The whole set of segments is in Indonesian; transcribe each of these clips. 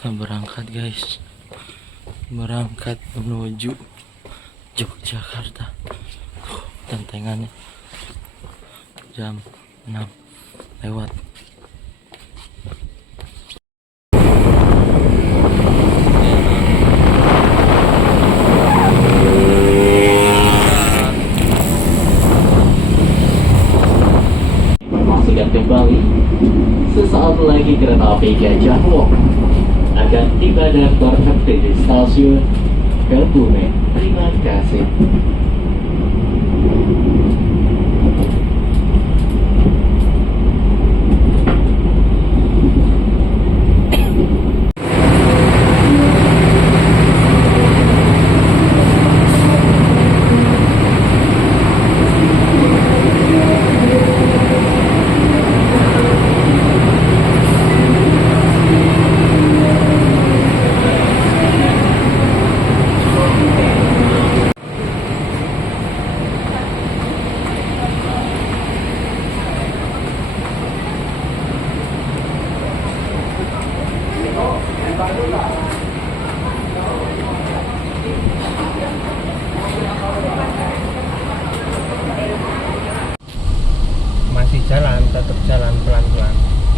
Kita berangkat guys, berangkat menuju Yogyakarta. Tentengannya jam 6 lewat. Informasikan kembali, sesaat lagi kereta api Gajah Wong akan tiba dan berhenti di stasiun Kebumen. Terima kasih. Masih jalan, tetap jalan pelan-pelan.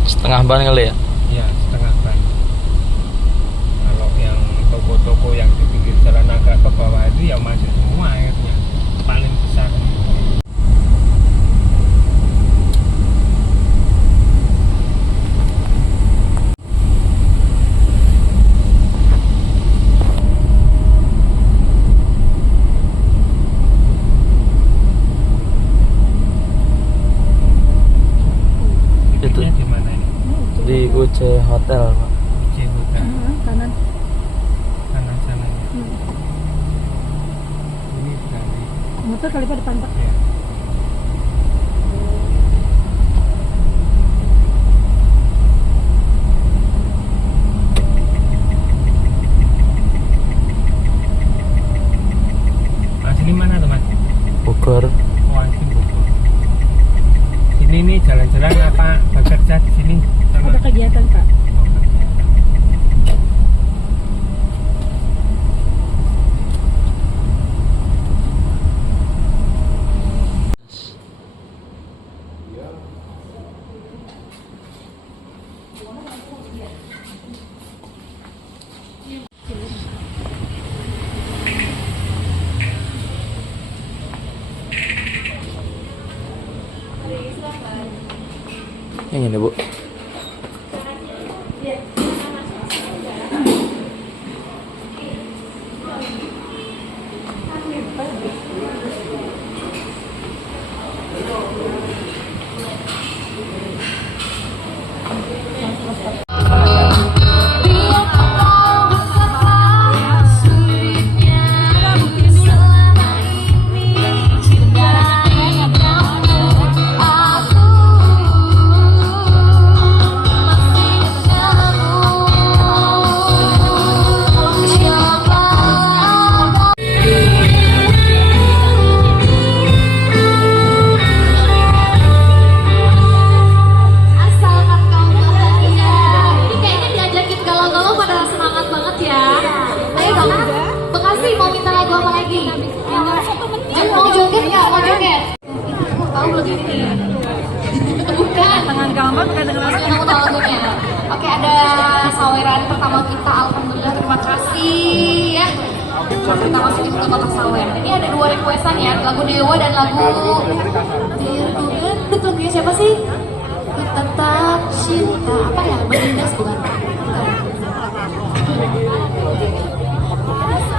Setengah ban kali ya? Ya, setengah ban. Kalau yang toko-toko yang di pinggir jalan agak ke bawah itu ya masih semua akhirnya. Paling besar. Titiknya di mana ini? Di UC Hotel, Pak. Di Hotel. Kanan. Kanan sana. Ini dari Motor kali pada depan, Pak. ya. Sini mana teman? Bogor. Oh, sini Bogor. Sini nih jalan-jalan apa bekerja di sini? Ada kegiatan, Pak. Yang ini, Bu. Oke, ada saweran pertama kita. Alhamdulillah, terima kasih ya. Kita masukin ke kotak sawer. Ini ada 2 requestan ya, lagu Dewa dan lagu Tirgugan. Lagunya siapa sih? Tetap Cinta. Apa ya? Menindas bukan?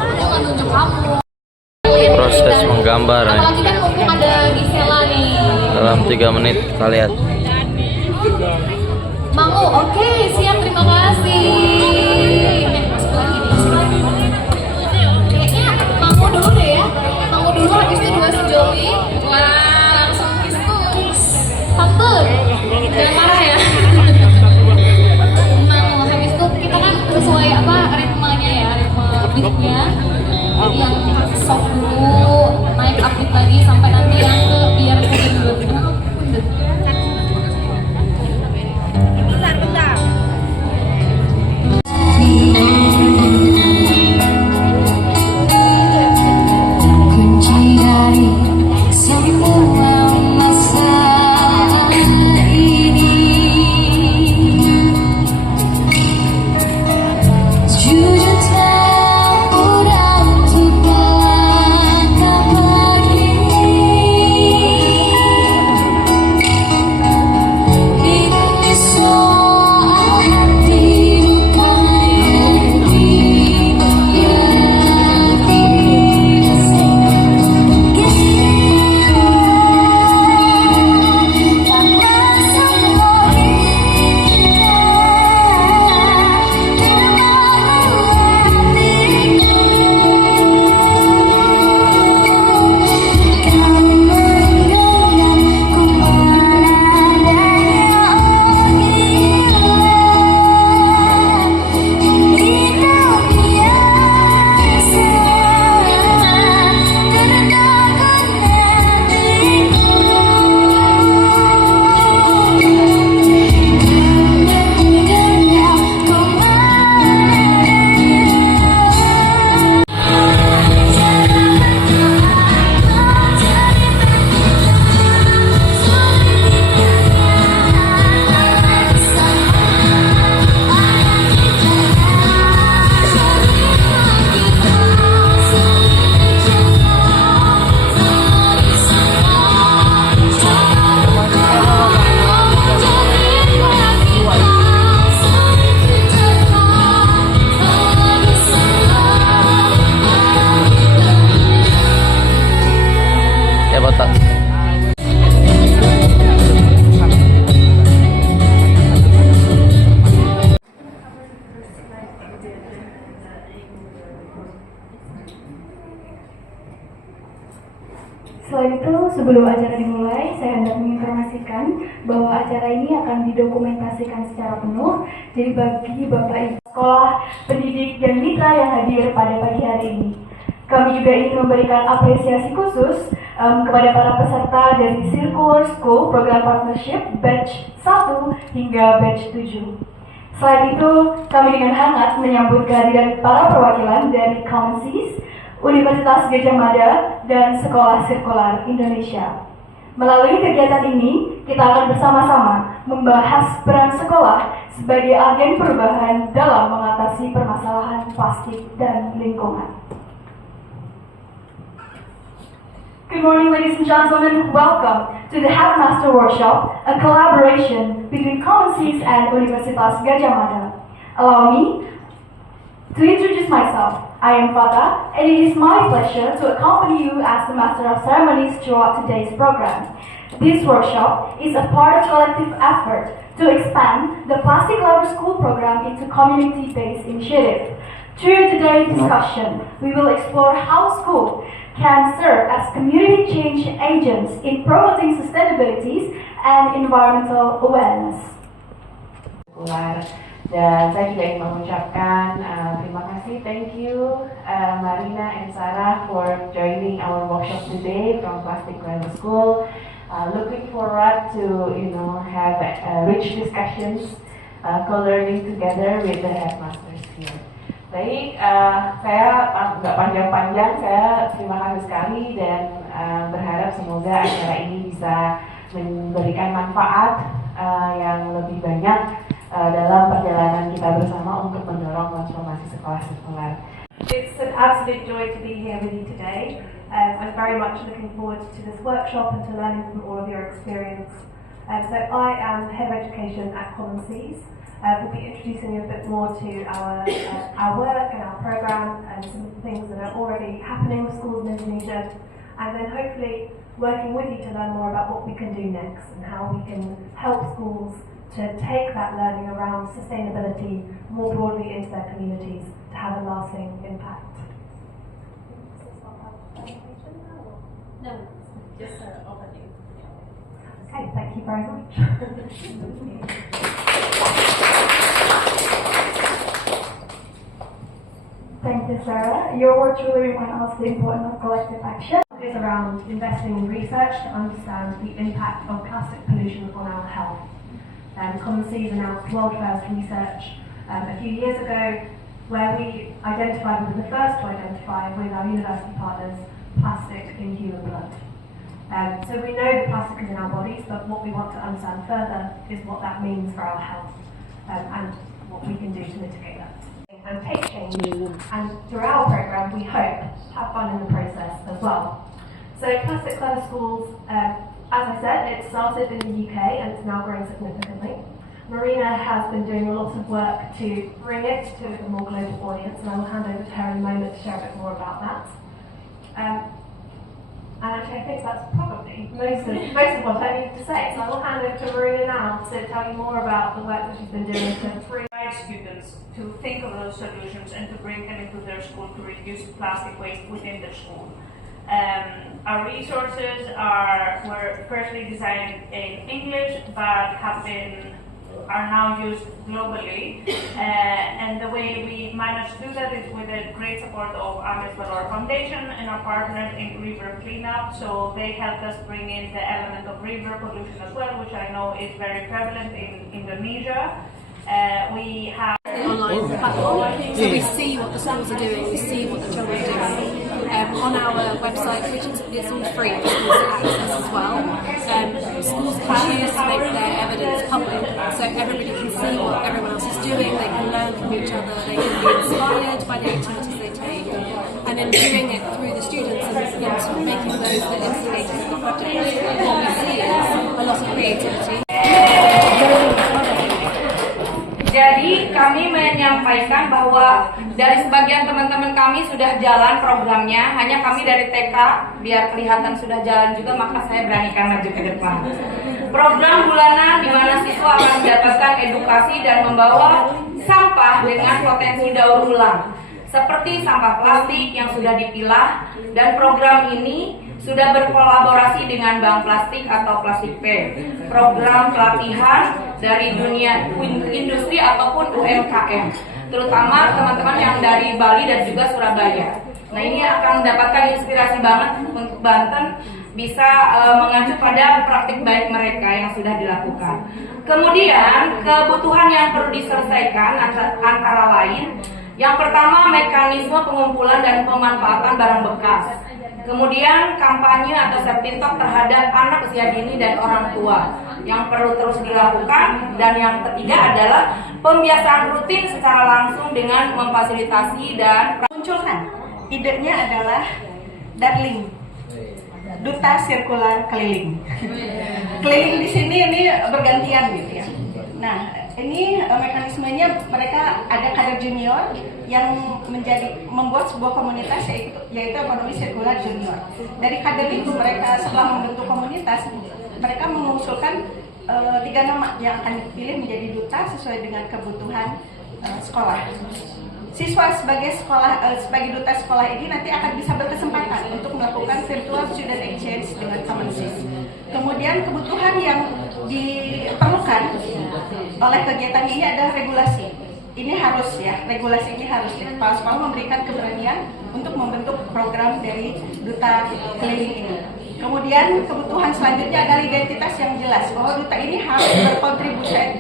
Ada nggak nunjuk kamu? Proses menggambar ya. Apalagi kan mumpung ada Gisela nih. Dalam 3 menit kita lihat. Mangu, oke, siap, terima kasih. Kayaknya Mangu dulu deh ya. Mangu dulu, habis itu 2 sejoli. Wah, langsung kiss. Tante, jangan marah ya. Mangu, habis itu kita kan sesuai apa ritmenya ya, ritme beatnya. Jadi yang soft dulu, naik up beat lagi sampai nanti yang ke biar kundet. Bentar. Sebelum acara dimulai, saya hendak menginformasikan bahwa acara ini akan didokumentasikan secara penuh. Jadi bagi Bapak Ibu sekolah, pendidik, dan mitra yang hadir pada pagi hari ini, kami juga ingin memberikan apresiasi khusus kepada para peserta dari Circular School Program Partnership Batch 1 hingga Batch 7. Selain itu, kami dengan hangat menyambut kehadiran para perwakilan dari Common Seas, Universitas Gadjah Mada, dan Sekolah Sirkular Indonesia. Melalui kegiatan ini, kita akan bersama-sama membahas peran sekolah sebagai agen perubahan dalam mengatasi permasalahan plastik dan lingkungan. Good morning, ladies and gentlemen. Welcome to the Headmaster Workshop, a collaboration between Common Seas and Universitas Gadjah Mada. Allow me to introduce myself. I am Fata, and it is my pleasure to accompany you as the Master of Ceremonies throughout today's program. This workshop is a part of collective effort to expand the Plastic Lover School program into community-based initiative. Through today's discussion, we will explore how school can serve as community change agents in promoting sustainability and environmental awareness. Dan saya juga ingin mengucapkan terima kasih, thank you Marina and Sarah for joining our workshop today from Plastic Lover School. Looking forward to have rich discussions, co-learning together with the headmasters here. Baik, saya nggak panjang-panjang, saya terima kasih sekali dan berharap semoga acara ini bisa memberikan manfaat yang lebih banyak dalam perjalanan kita bersama untuk mendorong transformasi sekolah sirkular. It's an absolute joy to be here with you today. I'm very much looking forward to this workshop and to learning from all of your experience. So I am Head of Education at Common Seas. We'll be introducing you a bit more to our work and our program and some of the things that are already happening with schools in Indonesia, and then hopefully working with you to learn more about what we can do next and how we can help schools to take that learning around sustainability more broadly into their communities to have a lasting impact. No, just an overview. Okay, thank you very much. Thank you, Sarah. Your words really remind us the importance of collective action. It's around investing in research to understand the impact of plastic pollution on our health. Common Seas announced world-first research a few years ago where we identified, we were the first to identify with our university partners, plastic in human blood. So we know that plastic is in our bodies, but what we want to understand further is what that means for our health and what we can do to mitigate that. And take change, and through our program we hope have fun in the process as well. So Plastic Lover Schools, as I said, it started in the UK and it's now growing significantly. Marina has been doing a lot of work to bring it to a more global audience, and I will hand over to her in a moment to share a bit more about that. And actually I think that's probably most of what I need to say, so I will hand over to Marina now to tell you more about the work that she's been doing to guide students to think of those solutions and to bring them into their school to reduce plastic waste within their school. Our resources were firstly designed in English but are now used globally, and the way we managed to do that is with the great support of Ames Valor Foundation and our partners in River Cleanup. So they helped us bring in the element of river pollution as well, which I know is very prevalent in Indonesia. We have online platform, so we see what the schools are doing, we see what the children are doing. On our website, which it's all free for schools to access as well, schools can choose to make their evidence public, so everybody can see what everyone else is doing, they can learn from each other, they can be inspired by the activities they take, and then doing it through the students and making those the instigators of the project. What we see is a lot of creativity. Jadi kami menyampaikan bahwa dari sebagian teman-teman kami sudah jalan programnya, hanya kami dari TK biar kelihatan sudah jalan juga, maka saya beranikan maju ke depan. Program bulanan di mana siswa akan mendapatkan edukasi dan membawa sampah dengan potensi daur ulang, seperti sampah plastik yang sudah dipilah, dan program ini sudah berkolaborasi dengan Bank Plastik atau Plastik Pay, program pelatihan dari dunia industri ataupun UMKM, terutama teman-teman yang dari Bali dan juga Surabaya. Nah, ini akan mendapatkan inspirasi banget untuk Banten bisa mengacu pada praktik baik mereka yang sudah dilakukan. Kemudian kebutuhan yang perlu diselesaikan antara lain, yang pertama mekanisme pengumpulan dan pemanfaatan barang bekas. Kemudian kampanye atau safety talk terhadap anak usia dini dan orang tua yang perlu terus dilakukan. Dan yang ketiga adalah pembiasaan rutin secara langsung dengan memfasilitasi dan munculkan. Idenya adalah Darling, Duta Sirkular Keliling. Keliling di sini ini bergantian gitu ya. Nah, ini mekanismenya mereka ada kader junior yang membuat sebuah komunitas yaitu ekonomi sirkular junior. Dari kader itu mereka setelah membentuk komunitas, mereka mengusulkan 3 nama yang akan dipilih menjadi duta sesuai dengan kebutuhan sekolah. Siswa sebagai duta sekolah ini nanti akan bisa berkesempatan untuk melakukan virtual student exchange dengan Commonsis. Kemudian kebutuhan yang diperlukan oleh kegiatan ini adalah regulasi. Ini harus ya, regulasi ini harus kepala sekolah memberikan keberanian untuk membentuk program dari duta keliling ini. Kemudian kebutuhan selanjutnya adalah identitas yang jelas bahwa duta ini harus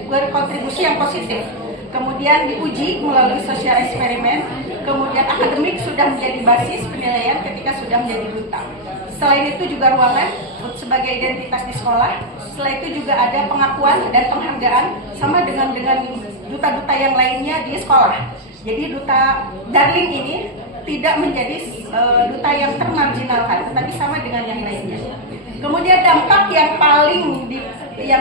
berkontribusi yang positif. Kemudian diuji melalui sosial eksperimen, kemudian akademik sudah menjadi basis penilaian ketika sudah menjadi duta. Selain itu juga ruangan sebagai identitas di sekolah. Setelah itu juga ada pengakuan dan penghargaan sama dengan duta-duta yang lainnya di sekolah. Jadi duta Darling ini tidak menjadi duta yang termarginalkan, tetapi sama dengan yang lainnya. Kemudian dampak yang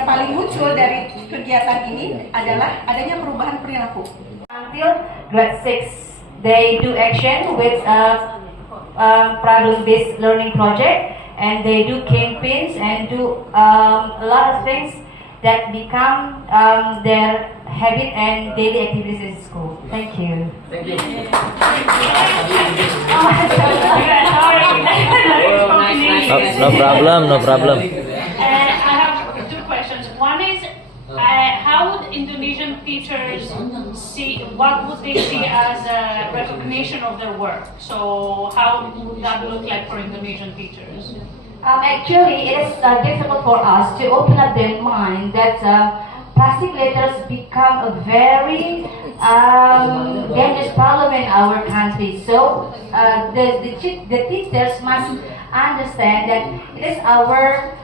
paling muncul dari kegiatan ini adalah adanya perubahan perilaku. Until grade 6, they do action with problem-based learning project, and they do campaigns and do a lot of things that become their habit and daily activities in school. Thank you. Thank you. No problem, no problem. I have 2 questions. One is, how would Indonesian teachers see, what would they see as a recognition of their work? So how would that look like for Indonesian teachers? Actually, it is difficult for us to open up their mind that plastic litters become a very dangerous problem in our country. So the teachers must understand that it is our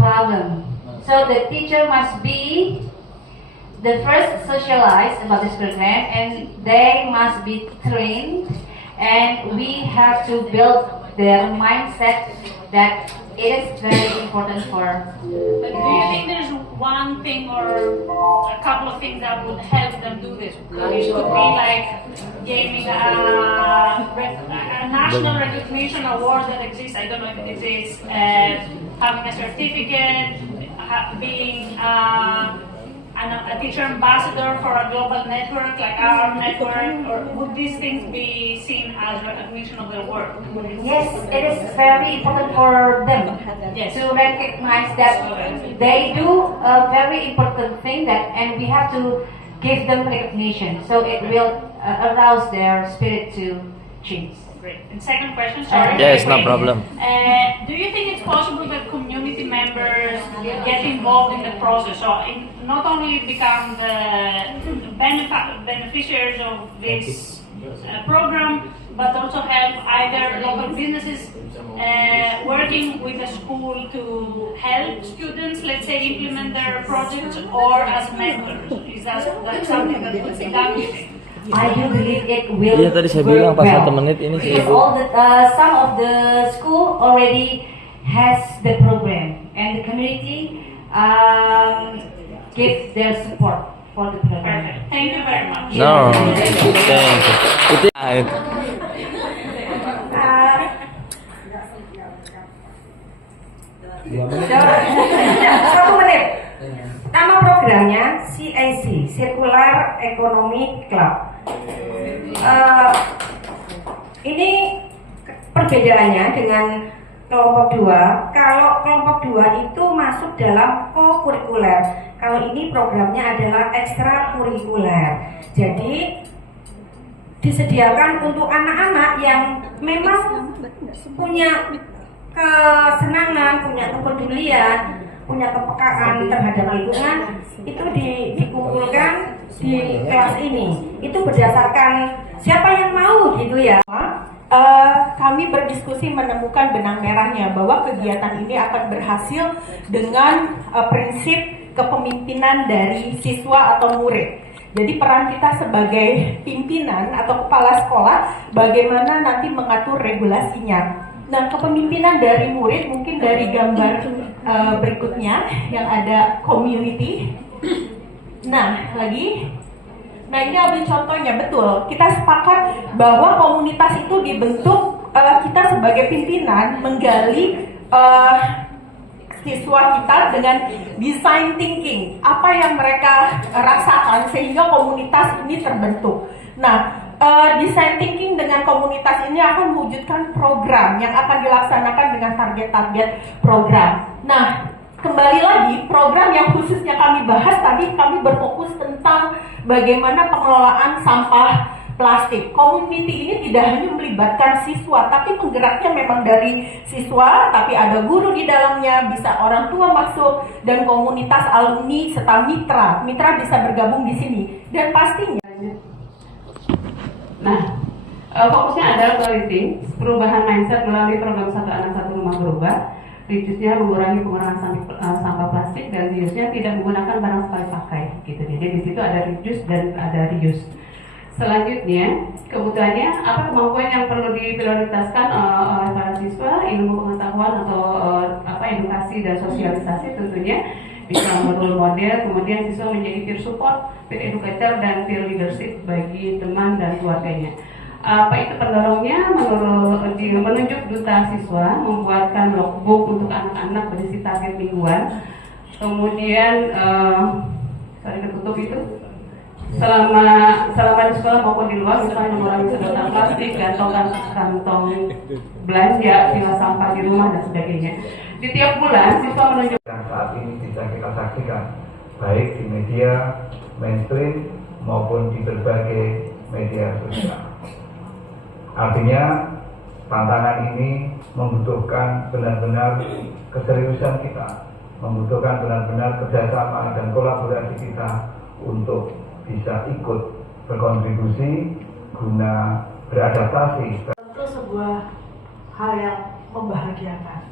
problem. So the teacher must be the first socialized about this program, and they must be trained, and we have to build their mindset that it is very important for. But do you think there's one thing or a couple of things that would help them do this? It could be like gaining a national recognition award that exists. I don't know if it exists. Having a certificate, being a teacher ambassador for a global network like our network, or would these things be seen as recognition of their work? Yes, it is very important for them Yes. to recognize that they do a very important thing and we have to give them recognition, so it will arouse their spirit to change. Great. And second question, sorry. Yes, no problem. Do you think it's possible that community members get involved in the process, so not only become the beneficiaries of this program, but also help either local businesses working with the school to help students, let's say, implement their projects, or as mentors? Is that something that could be done, you think? I do believe it will. Iya tadi saya bilang pas work 1 menit ini sih because Ibu. all the some of the school already has the program, and the community give their support for the program. Perfect. Thank you very much. No, thank you. Itu Satu menit. Nama programnya CIC, Circular Economy Club. Ini perbedaannya dengan kelompok 2? Kalau kelompok 2 itu masuk dalam co-kurikuler. Kalau ini programnya adalah ekstrakurikuler. Jadi disediakan untuk anak-anak yang memang punya kesenangan, punya kepedulian, punya kepekaan terhadap lingkungan, itu dikumpulkan di kelas ini. Itu berdasarkan siapa yang mau gitu ya. Kami berdiskusi menemukan benang merahnya bahwa kegiatan ini akan berhasil dengan prinsip kepemimpinan dari siswa atau murid. Jadi peran kita sebagai pimpinan atau kepala sekolah bagaimana nanti mengatur regulasinya. Nah, kepemimpinan dari murid mungkin dari gambar berikutnya yang ada community. Nah, ini ambil contohnya, betul. Kita sepakat bahwa komunitas itu dibentuk, kita sebagai pimpinan menggali siswa kita dengan design thinking, apa yang mereka rasakan sehingga komunitas ini terbentuk. Nah, design thinking dengan komunitas ini akan mewujudkan program yang akan dilaksanakan dengan target-target program. Nah, kembali lagi, program yang khususnya kami bahas tadi, kami berfokus tentang bagaimana pengelolaan sampah plastik. Community ini tidak hanya melibatkan siswa, tapi penggeraknya memang dari siswa, tapi ada guru di dalamnya, bisa orang tua masuk, dan komunitas alumni serta mitra. Mitra bisa bergabung di sini. Dan pastinya, fokusnya adalah quality, perubahan mindset melalui program Satu Anak Satu Rumah Berubah. Reduce-nya mengurangi pengurangan sampah plastik, dan reuse-nya tidak menggunakan barang sekali pakai gitu. Jadi di situ ada reduce dan ada reuse. Selanjutnya, kebutuhannya apa kemampuan yang perlu diprioritaskan oleh para siswa, ilmu pengetahuan atau edukasi dan sosialisasi tentunya bisa role model, kemudian siswa menjadi peer support, peer educator dan peer leadership bagi teman dan keluarganya. Apa itu pendorongnya? Menunjuk duta siswa, membuatkan logbook untuk anak-anak berisi target mingguan. Kemudian ketutup itu selama di sekolah maupun di luar, misalnya mengurangi sedotan plastik, gantungkan kantong belanja, pilah sampah di rumah dan sebagainya. Di tiap bulan siswa menunjukkan saat ini bisa kita saksikan baik di media mainstream maupun di berbagai media sosial. Artinya tantangan ini membutuhkan benar-benar keseriusan kita, membutuhkan benar-benar kerjasama dan kolaborasi kita untuk bisa ikut berkontribusi guna beradaptasi. Tentu sebuah hal yang membahagiakan,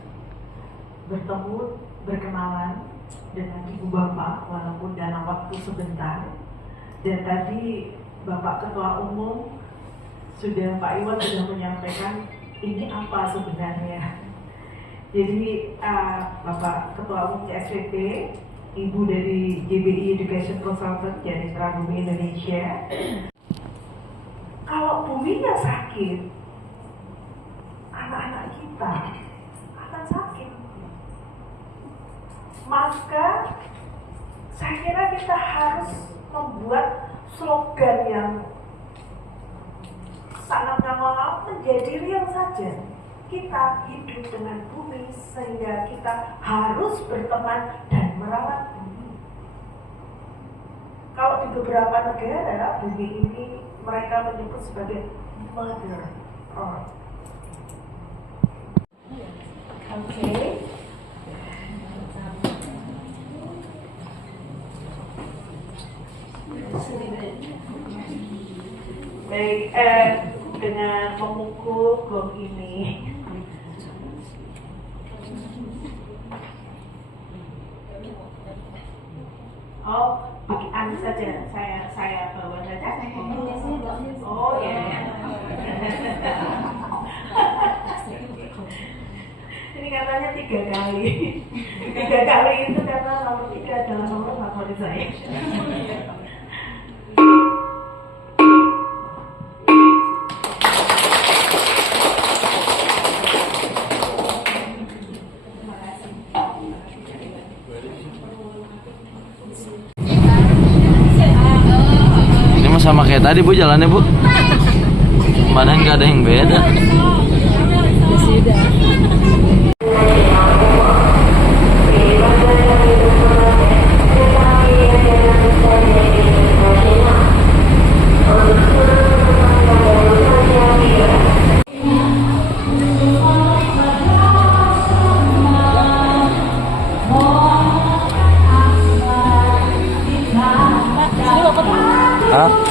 bertemu, berkenalan dengan Ibu Bapak walaupun dalam waktu sebentar. Dan tadi Bapak Ketua Umum Pak Iwan sudah menyampaikan ini apa sebenarnya. Jadi Bapak Ketua Umum SPP, Ibu dari JBI Education Consultant dari Mitra Bumi Indonesia. Kalau buminya sakit, anak-anak kita akan sakit. Maka saya kira kita harus membuat slogan yang sangat ngawal menjadi real saja. Kita hidup dengan bumi sehingga kita harus berteman dan merawat bumi. Kalau di beberapa negara bumi ini mereka menyebut sebagai Mother Earth. Oke. Baik, dengan memukul gong ini. Oh, pakai saja. Saya bawa saja. Oh ya. Ini katanya 3 kali. 3 kali itu karena nomor 3 adalah nomor favorit saya. Sama kayak tadi Bu jalannya Bu, kemarin nggak ada yang beda. beda. Hah?